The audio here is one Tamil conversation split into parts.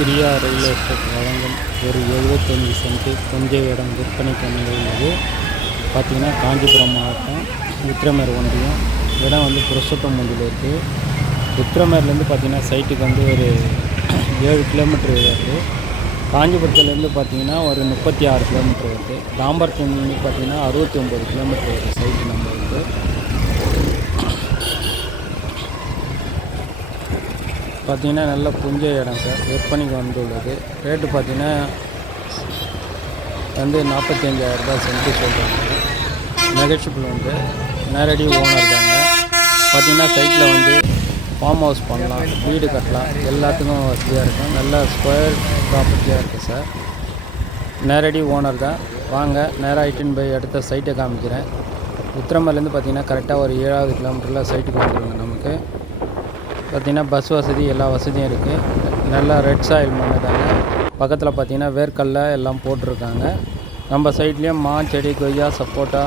பிரியா ரியல் எஸ்டேட் வழங்கும் ஒரு 75 சென்ட் கொஞ்ச இடம் விற்பனைக்கு வந்துள்ளது. பார்த்திங்கன்னா காஞ்சிபுரம் மாவட்டம் உத்திரமேர் ஒன்றியம். இடம் வந்து புருஷோத்தமண்டியில் இருக்குது. உத்திரமேர்லேருந்து பார்த்திங்கன்னா சைட்டுக்கு வந்து ஒரு 7 கிலோமீட்டர் வருது. காஞ்சிபுரத்துலேருந்து பார்த்திங்கன்னா ஒரு 36 கிலோமீட்டர் வருது. தாம்பரத்துலேருந்து பார்த்திங்கன்னா 69 கிலோமீட்டர் வருது சைட்டு நம்மளுக்கு. பார்த்திங்கன்னா நல்ல புஞ்ச இடம் சார், விற்பனைக்கு வந்துள்ளது. ரேட்டு பார்த்திங்கன்னா வந்து 45,000 ரூபாய் சென்ட்டு சொல்கிறாங்க. நெகோஷியபிள் வந்து நேரடி ஓனர் தாங்க. பார்த்திங்கன்னா சைட்டில் வந்து ஃபார்ம் ஹவுஸ் பண்ணலாம், வீடு கட்டலாம், எல்லாத்துக்கும் வசதியாக இருக்கும். நல்ல ஸ்கொயர் ப்ராப்பர்ட்டியாக இருக்குது சார். நேரடி ஓனர் தான். வாங்க நேராக இட்டுன்னு போய் எடுத்த சைட்டை காமிக்கிறேன். உத்திரமேர்லேருந்து பார்த்திங்கன்னா கரெக்டாக ஒரு 7வது கிலோமீட்டரில் சைட்டுக்கு வந்துடுங்க. நமக்கு பார்த்திங்கன்னா பஸ் வசதி எல்லா வசதியும் இருக்குது. நல்லா ரெட் சாயில் மண்ணு தாங்க. பக்கத்தில் பார்த்திங்கன்னா வேர்க்கல்ல எல்லாம் போட்டிருக்காங்க. நம்ம சைட்லேயும் மா செடி, கொய்யா, சப்போட்டா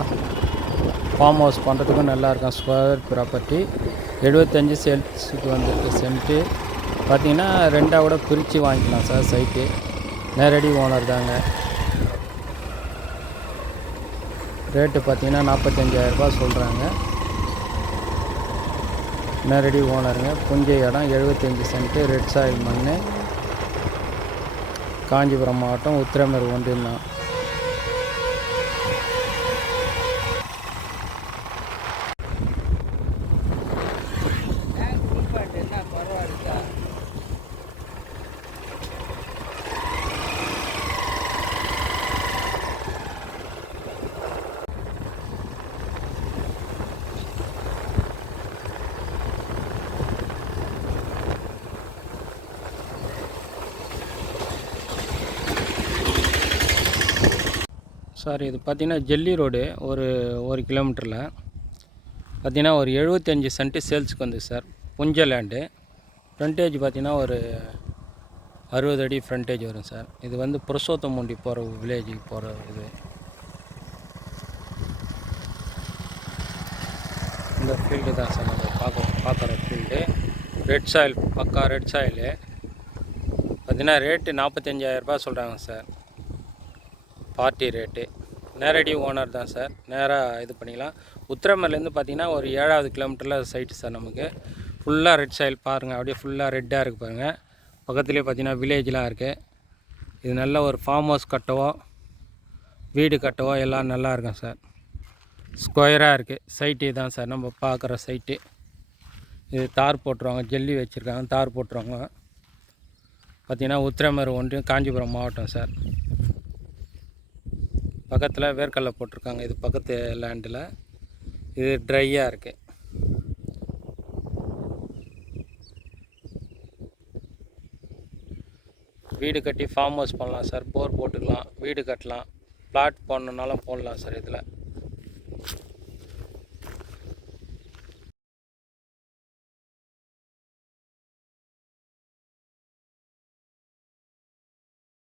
ஃபார்ம் ஹவுஸ் பண்ணுறதுக்கும் நல்லாயிருக்கும். ஸ்கொயர் ப்ராப்பர்ட்டி 75 சென்ட்ஸுக்கு வந்துருக்கு சென்ட்டு. பார்த்திங்கன்னா ரெண்டாவோட பிரித்து வாங்கிக்கலாம் சார். சைட்டு நேரடி ஓனர் தாங்க. ரேட்டு பார்த்திங்கன்னா 45,000 ரூபாய் சொல்கிறாங்க. நேரடி ஓனருங்க. புஞ்சை இடம் 75 சென்ட்டு, ரெட் சாயில் மண், காஞ்சிபுரம் மாவட்டம் உத்திரமேர் ஒன்றியம் தான். சார் இது பார்த்திங்கன்னா ஜெல்லி ரோடு ஒரு கிலோமீட்டரில் பார்த்திங்கன்னா ஒரு 75 சென்ட்டு சேல்ஸுக்கு வந்து சார். புஞ்ச லேண்டு. ஃப்ரண்டேஜ் பார்த்திங்கன்னா ஒரு 60 அடி ஃப்ரண்டேஜ் வரும் சார். இது வந்து புருஷோத்தமண்டி போகிற வில்லேஜுக்கு போகிற இது. இந்த ஃபீல்டு தான் சார் நம்ம பார்க்குற ஃபீல்டு. ரெட் சாயில், பக்கா ரெட் சாயிலு. பார்த்திங்கன்னா ரேட்டு 45,000 ரூபாய் சொல்கிறாங்க சார். Party rate. நேரடி ஓனர் தான் சார். நேராக இது பண்ணிக்கலாம். உத்திரமேர்லேருந்து பார்த்திங்கன்னா ஒரு 7வது கிலோமீட்டரில் சைட்டு சார். நமக்கு ஃபுல்லாக ரெட் சாயில் பாருங்கள். அப்படியே ஃபுல்லாக ரெட்டாக இருக்குது பாருங்கள். பக்கத்துலேயே பார்த்திங்கன்னா வில்லேஜ்லாம் இருக்குது. இது நல்ல ஒரு ஃபார்ம் ஹவுஸ் கட்டவோ, வீடு கட்டவோ எல்லாம் நல்லா இருக்கும் சார். ஸ்கொயராக இருக்குது சைட்டு தான் சார். நம்ம பார்க்குற சைட்டு இது. தார் போட்டுருவாங்க, ஜல்லி வச்சுருக்காங்க, தார் போட்டுருவாங்க. பார்த்திங்கன்னா உத்திரமேர் ஒன்றியம், காஞ்சிபுரம் மாவட்டம் சார். பக்கத்தில் வேர்க்கல்ல போட்டிருக்காங்க. இது பக்கத்து லேண்டில். இது ட்ரையாக இருக்குது. வீடு கட்டி ஃபார்ம் ஹவுஸ் பண்ணலாம் சார். போர் போட்டுக்கலாம், வீடு கட்டலாம், பிளாட் போடணுன்னாலும் போடலாம் சார். இதில்